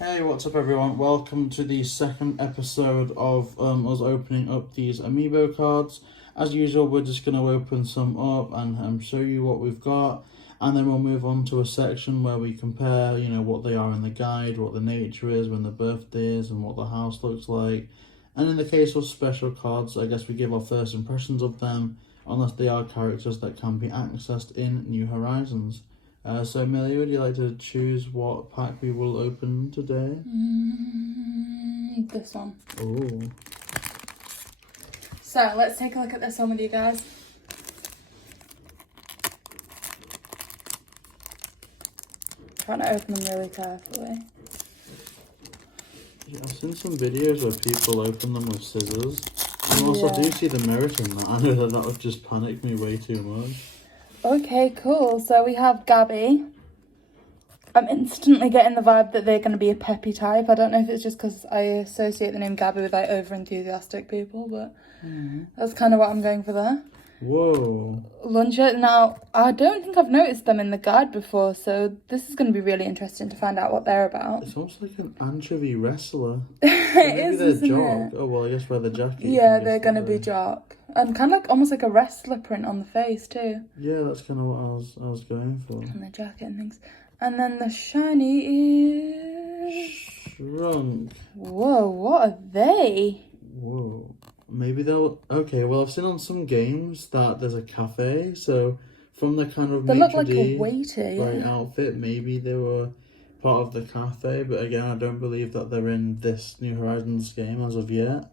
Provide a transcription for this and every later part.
Hey, what's up everyone? Welcome to the second episode of us opening up these Amiibo cards. As usual, we're just going to open some up and show you what we've got. And then we'll move on to a section where we compare, what they are in the guide, what the nature is, when the birthday is, and what the house looks like. And in the case of special cards, I guess we give our first impressions of them, unless they are characters that can be accessed in New Horizons. So, Millie, would you like to choose what pack we will open today? This one. Oh. So, let's take a look at this one with you guys. Trying to open them really carefully. Yeah, I've seen some videos where people open them with scissors. And also, I do see the merit in that. I know that would just panic me way too much. Okay, cool. So we have Gabby. I'm instantly getting the vibe that they're going to be a peppy type. I don't know if it's just because I associate the name Gabby with like over-enthusiastic people, but that's kind of what I'm going for there. Whoa. Lucha. Now, I don't think I've noticed them in the guide before, so this is going to be really interesting to find out what they're about. It's almost like an anchovy wrestler. It is, isn't jock. it? Oh, well, I guess wear the jacket. Yeah, they're going to be jock. And kind of like almost like a wrestler print on the face too. Yeah, that's kind of what I was going for. And the jacket and things. And then the shiny is... Shrunk. Whoa, what are they? Whoa. Maybe they'll... Okay, well, I've seen on some games that there's a cafe, so from the kind of They look like maitre a waiter, yeah. outfit, maybe they were part of the cafe, but again, I don't believe that they're in this New Horizons game as of yet.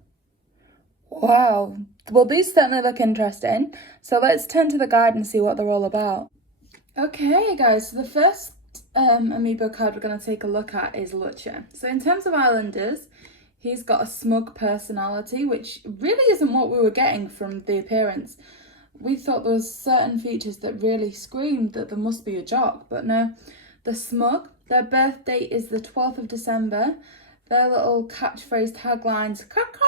Wow. Well, these certainly look interesting. So let's turn to the guide and see what they're all about. Okay, guys, so the first Amiibo card we're going to take a look at is Lucha. So in terms of Islanders, he's got a smug personality, which really isn't what we were getting from the appearance. We thought there was certain features that really screamed that there must be a jock, but no. The smug, their birth date is the 12th of December. Their little catchphrase taglines, caca.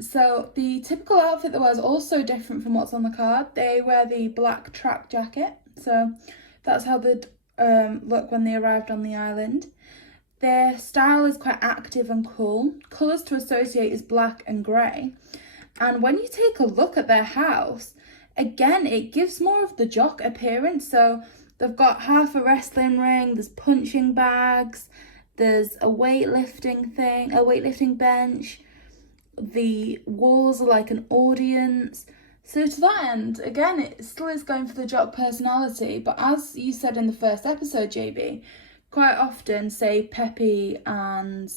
So the typical outfit they wear is also different from what's on the card. They wear the black track jacket, so that's how they'd look when they arrived on the island. Their style is quite active and cool. Colours to associate is black and grey. And when you take a look at their house, again, it gives more of the jock appearance. So they've got half a wrestling ring, there's punching bags, there's a weightlifting bench. The walls are like an audience. So to that end, again, it still is going for the jock personality. But as you said in the first episode, JB, quite often say Peppy and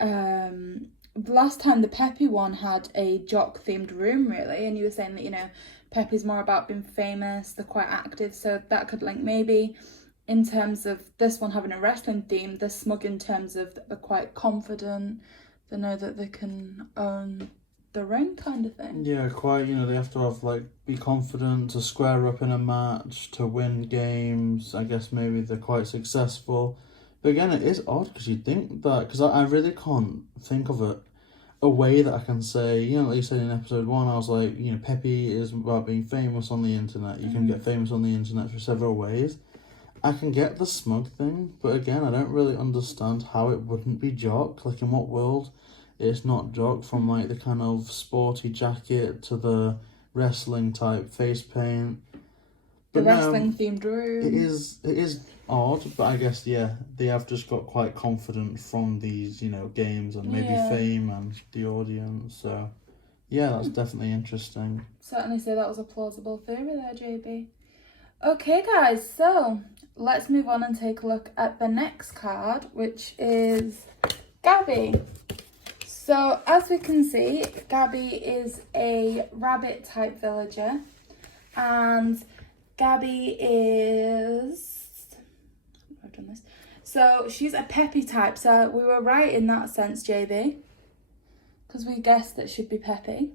last time the Peppy one had a jock themed room really, and you were saying that Peppy's more about being famous, they're quite active, so that could link maybe in terms of this one having a wrestling theme, the smug in terms of they're quite confident, they know that they can own the ring kind of thing. Yeah, quite, they have to have, be confident to square up in a match, to win games. I guess maybe they're quite successful. But again, it is odd because you'd think that, because I really can't think of a way that I can say, like you said in episode 1, I was like, Peppy is about being famous on the internet. You can get famous on the internet through several ways. I can get the smug thing, but again, I don't really understand how it wouldn't be jock. Like, in what world it's not jock, from the kind of sporty jacket to the wrestling type face paint. But wrestling themed room. It is odd, but I guess they have just got quite confident from these games and maybe fame and the audience. So yeah, that's definitely interesting. Certainly say that was a plausible theory there, JB. Okay, guys, so let's move on and take a look at the next card, which is Gabby. So, as we can see, Gabby is a rabbit-type villager, and Gabby is... I've done this. So, she's a peppy type, so we were right in that sense, JB, because we guessed that she'd be peppy.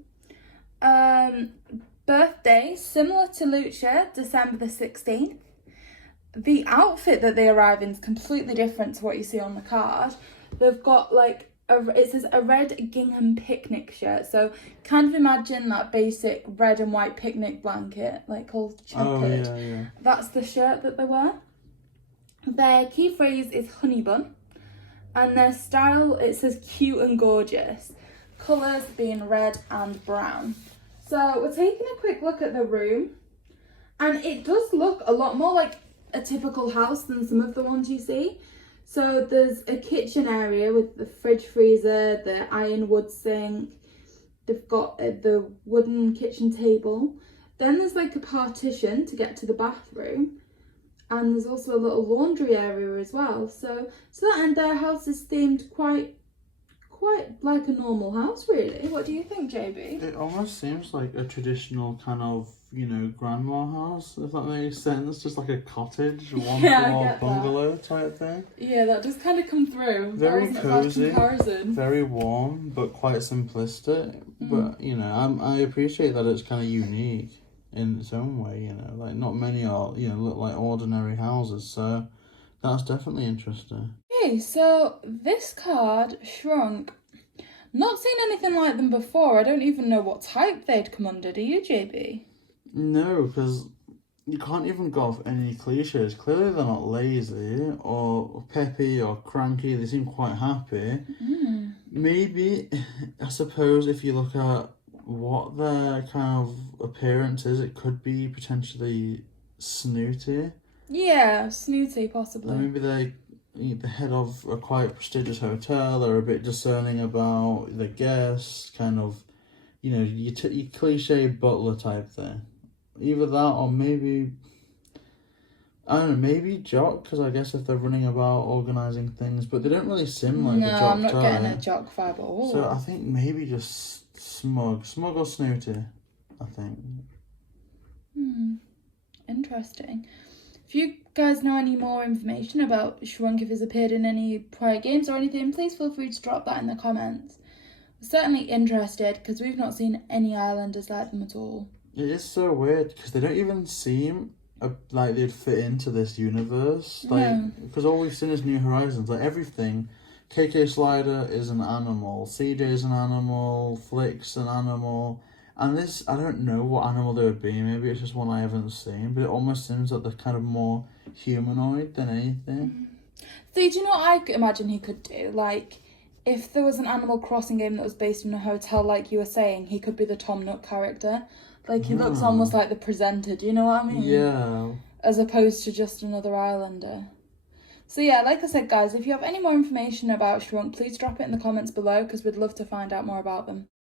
Birthday, similar to Lucha, December the 16th. The outfit that they arrive in is completely different to what you see on the card. They've got it says a red gingham picnic shirt. So kind of imagine that basic red and white picnic blanket, all checkered. Oh, yeah. That's the shirt that they wear. Their key phrase is honey bun, and their style, it says cute and gorgeous. Colours being red and brown. So we're taking a quick look at the room, and it does look a lot more like a typical house than some of the ones you see. So there's a kitchen area with the fridge, freezer, the ironwood sink. They've got the wooden kitchen table. Then there's like a partition to get to the bathroom. And there's also a little laundry area as well. So that, and their house is themed quite like a normal house, really. What do you think, JB? It almost seems like a traditional kind of, grandma house, if that makes sense. Just like a cottage, one floor bungalow type thing. Yeah, that does kind of come through. Very cozy, comparison. very warm, but quite simplistic. But, I appreciate that it's kind of unique in its own way, like not many are, look like ordinary houses. So that's definitely interesting. Okay, so this card, Shrunk. Not seen anything like them before. I don't even know what type they'd come under. Do you, JB? No, because you can't even go off any cliches. Clearly they're not lazy or peppy or cranky. They seem quite happy. Maybe, I suppose, if you look at what their kind of appearance is, it could be potentially snooty. Yeah, snooty, possibly. Maybe they're the head of a quite prestigious hotel. They're a bit discerning about the guests, kind of, your cliche butler type thing. Either that or maybe, I don't know, maybe jock, because I guess if they're running about organising things, but they don't really seem like a jock. No, I'm not getting a jock vibe at all. So I think maybe just smug or snooty, I think. Interesting. If you guys know any more information about Shrunk, if he's appeared in any prior games or anything, please feel free to drop that in the comments. We're certainly interested because we've not seen any Islanders like them at all. It is so weird because they don't even seem like they'd fit into this universe. Because all we've seen is New Horizons. Like everything, KK Slider is an animal, CJ is an animal, Flick's an animal. And this, I don't know what animal they would be. Maybe it's just one I haven't seen. But it almost seems like they're kind of more humanoid than anything. See, do you know what I imagine he could do? Like, if there was an Animal Crossing game that was based in a hotel, like you were saying, he could be the Tom Nook character. Like, he looks almost like the presenter, do you know what I mean? Yeah. As opposed to just another Islander. So yeah, like I said, guys, if you have any more information about Shrunk, please drop it in the comments below because we'd love to find out more about them.